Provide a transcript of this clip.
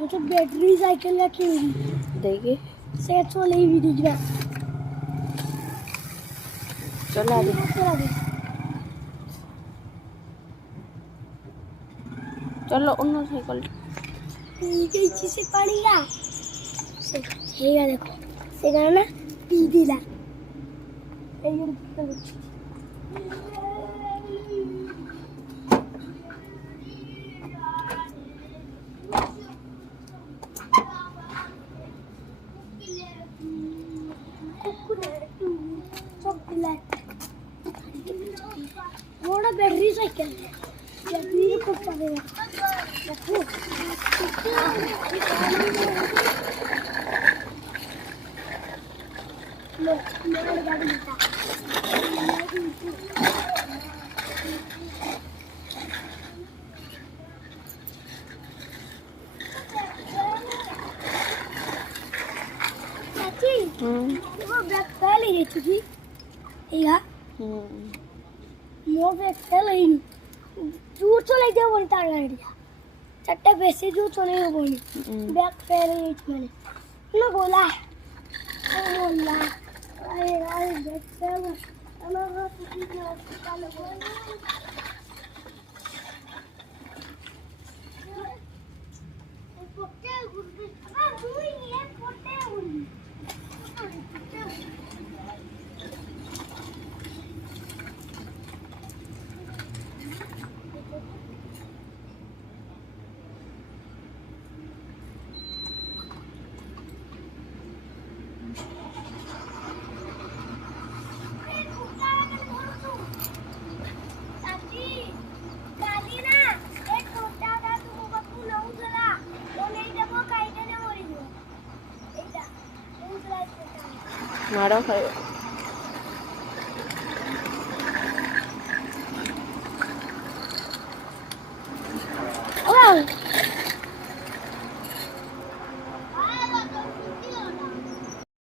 तो battery cycle रखी हुई देखिए सेट वाले ही भी दिख रहा चला दे चला दे चलो उन्नो साइकिल ये चीज से पानी ला से ये देखो से गाना पी दिला ये थोड़ा बैटरी साइकिल बैटरी को चलेगा देखो लो मेरा गाड़ी मिलता चाची वो बैग पहले ही थी iya mau vexel ini juto lagi bontar gadi chatta bese juto nahi boni back fair it mane na bola ay vexel amara tuki ke hospital bola potte gurbi dui ye potte gurbi मारो खायो wow